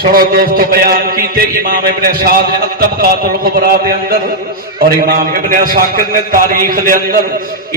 سنو دوستو بیان کیتے امام ابن سعد نے الطبقات الکبریٰ دے اندر اور امام ابن عساکر نے تاریخ دے اندر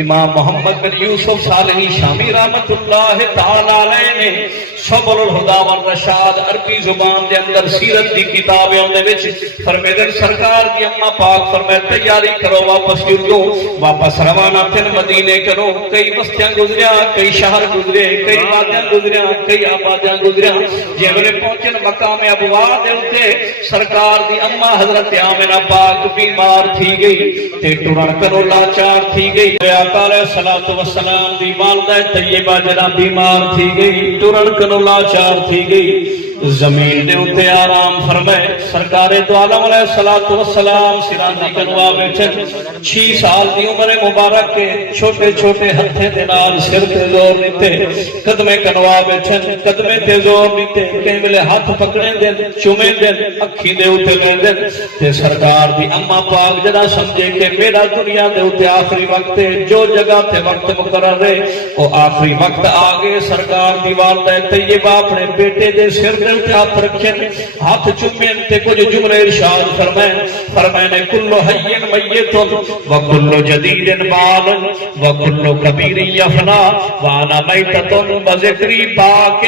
امام محمد بن یوسف صالحی شامی رحمت اللہ تعالی علیہ نے سبل الہدی والرشاد عربی زبان دے اندر سیرت دی کتابیں اندے وچ فرمیدن سرکار دی اماں پاک فرمائے تیاری کرو واپس جاؤ واپس روانہ تن مدینے کرو کئی بستیاں گزریا کئی شہر گزرے کئی وادیاں گزریا کئی آبادیاں گزریا جے پہنچن مقام ابوا دے اوتے سرکار دی اماں حضرت آمنہ پاک بیمار تھی گئی تے ٹرن کرو لاچار تھی گئی آقا علیہ الصلوۃ والسلام دی والدہ طیبہ جڑا بیمار تھی گئی ٹرن کرو لاچار تھی گئی زمین دے اوتے آرام فرمائے سرکار دو عالم علیہ الصلوۃ والسلام سراندی کنوا بیٹھے 6 سال دی عمر مبارک کے چھوٹے چھوٹے ہتھے دے نال سر تے زور دیتے قدمے کنوا بیٹھے قدمے تے زور دیتے کئی ویلے ہاتھ پکڑے دے چومے دے اکھی دے اوتے لے دے تے سرکار دی اماں پاک جڑا سمجھے کہ میرا دنیا دے اوتے آخری وقت ہے جو جگہ تے وقت مقرر ہے او آخری وقت آگے سرکار دی والدہ طیبہ اپنے بیٹے دے سر ہاتھ رکھیں ہاتھ چومین تے کچھ جملے ارشاد فرمائیں کل حی میت وکل جدید بال وکل کبیر یفنا وانا میتۃ بذکری پاک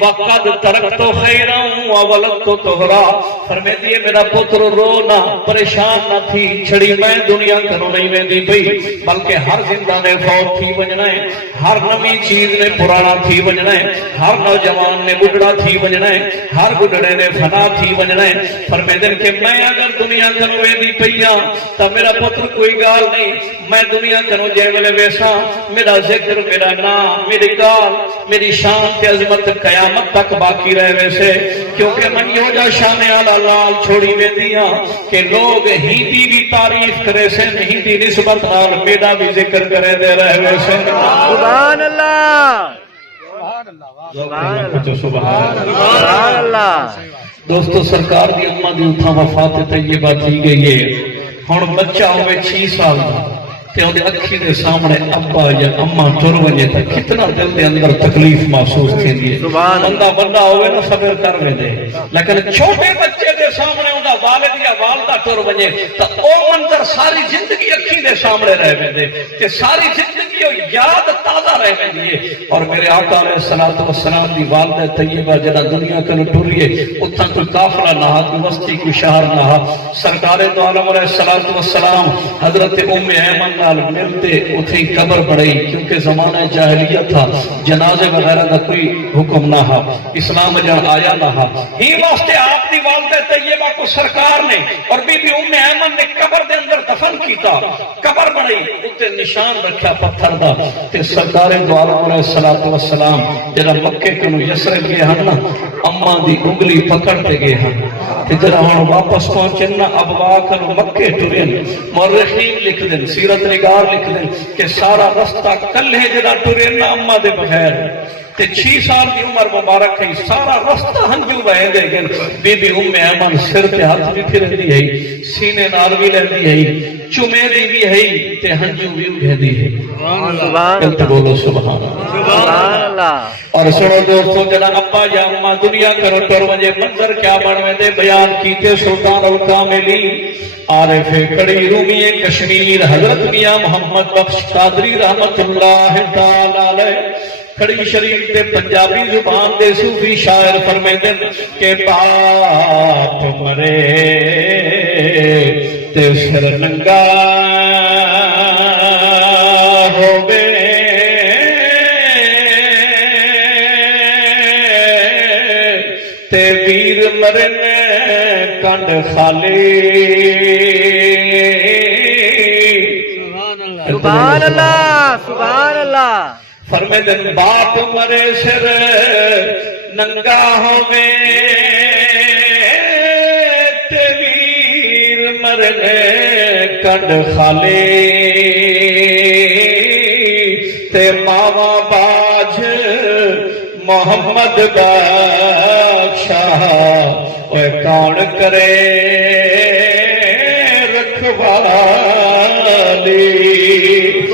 وقد ترکت خیرا وولدت طہرا فرمائے دیے میرا پتر رونا پریشان نہ تھی چھڑی میں دنیا کرو نہیں ویندی پئی بلکہ ہر زندہ نے فوت تھی وجنا ہے ہر نوی چیز نے پرانا تھی وجنا ہے ہر نوجوان نے بڈھڑا تھی وجنا ہے ہر بڈھڑے نے فنا تھی وجنا ہے فرمیدن کہ میں اگر دنیا کروں ویندی پئیاں تا میرا پتر کوئی گال نہیں میں دنیا کروں جے ویلے ویسا میرا ذکر میرا نام میری گال میری شان تے عظمت قیامت تک باقی رہے ویسے کیونکہ من یو جا شان اعلی لال چھوڑی ویندیاں کہ لوگ ہندی بھی تعریف کرے سے ہندی نسبت نال میرا بھی ذکر کرے دے رہے ویسے سبحان اللہ سبحان اللہ دوستو سرکار دی اماں دی اتھاں وفات طیبہ تھی گئی ہے ہن بچہ ہوئے 6 سال دا تے اودے اکھی دے سامنے ابا یا اماں ٹر ونجے تے کتنا دل دے اندر تکلیف محسوس تھیندی ہے بندہ بندہ ہوئے نا صبر کر ویندے لیکن چھوٹے بچے دے سامنے اوندا والد یا والدہ ٹر ونجے تے او منظر ساری زندگی اکھی دے سامنے رہ ویندے تے ساری زندگی او یاد تازہ رہ ویندی ہے اور میرے آقا علیہ الصلوۃ والسلام دی والدہ طیبہ جڑا دنیا کن ٹریے اتھاں کوئی قافلہ نہ کوئی بستی کوئی شہر نہ سرکار دو عالم علیہ الصلوۃ والسلام حضرت ام ایمن نال ملتے اتھی قبر پڑی کیونکہ زمانہ جاہلیت تھا جنازے وغیرہ کا کوئی حکم نہ ہا اسلام جان آیا نہ ہا ہی واسطے آپ دی والدہ طیبہ کو سرکار نے اور بی بی ام ایمن نے قبر دے اندر دفن کیتا قبر بنائی تے نشان رکھا پتھر دا تے سرکار دو عالم علیہ الصلوۃ والسلام جڑا مکے کنو یسرب گئے ہن نا اماں دی انگلی پکڑ تے گئے ہن تے جڑا ہن واپس پہنچن نا ابوا کنو مکے ٹرین مورخین لکھ دین سیرت نگار لکھ دیں کہ سارا رستہ کلے جڑا ٹرے نا اماں دے بغیر تے 6 سال کی عمر مبارک ہے سارا رستہ ہنجو بہے گئے بی بی ام ایمن سر تے ہاتھ بھی پھرندی ہے سینے نال بھی لیندی ہے چومے دی بھی ہے تے ہنجو بھی بہندی ہے سبحان اللہ بولو سبحان اللہ اور سنو دوستو جڑا ابا یا اماں دنیا کرو ٹر ونجے منظر کیا بنوے دے بیان کیتے سلطان الکاملین عارف کڑی رومی کشمیر حضرت میاں محمد بخش قادری رحمت اللہ تعالی علیہ کھڑی شریف تے پنجابی زبان دے صوفی شاعر فرمیندن کہ باپ مرے تے سر ننگا ہووے تے ویر مرن کنڈ خالی سبحان اللہ سبحان اللہ فرمیدن باپ مرے سر ننگا ہووے تے ویر مرنے کنڈ خالی تے ماوا باج محمد بادشاہ اوے کون کرے رکھوالی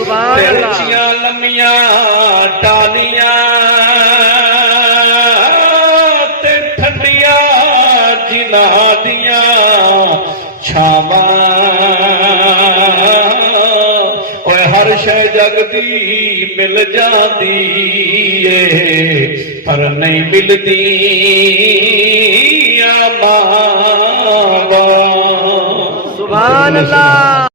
ترچیاں لمیاں ٹالیاں تے ٹھنڈیاں ਜਿਨ੍ਹਾਂ ਦੀਆਂ ਛਾਵਾਂ ਓਏ ਹਰ ਸ਼ੈ ਜਗ ਦੀ ਮਿਲ ਜਾਂਦੀ ਏ ਪਰ ਨਹੀਂ ਮਿਲਦੀ ਮਾਵਾਂ ਸੁਭਾਨ ਅੱਲਾਹ।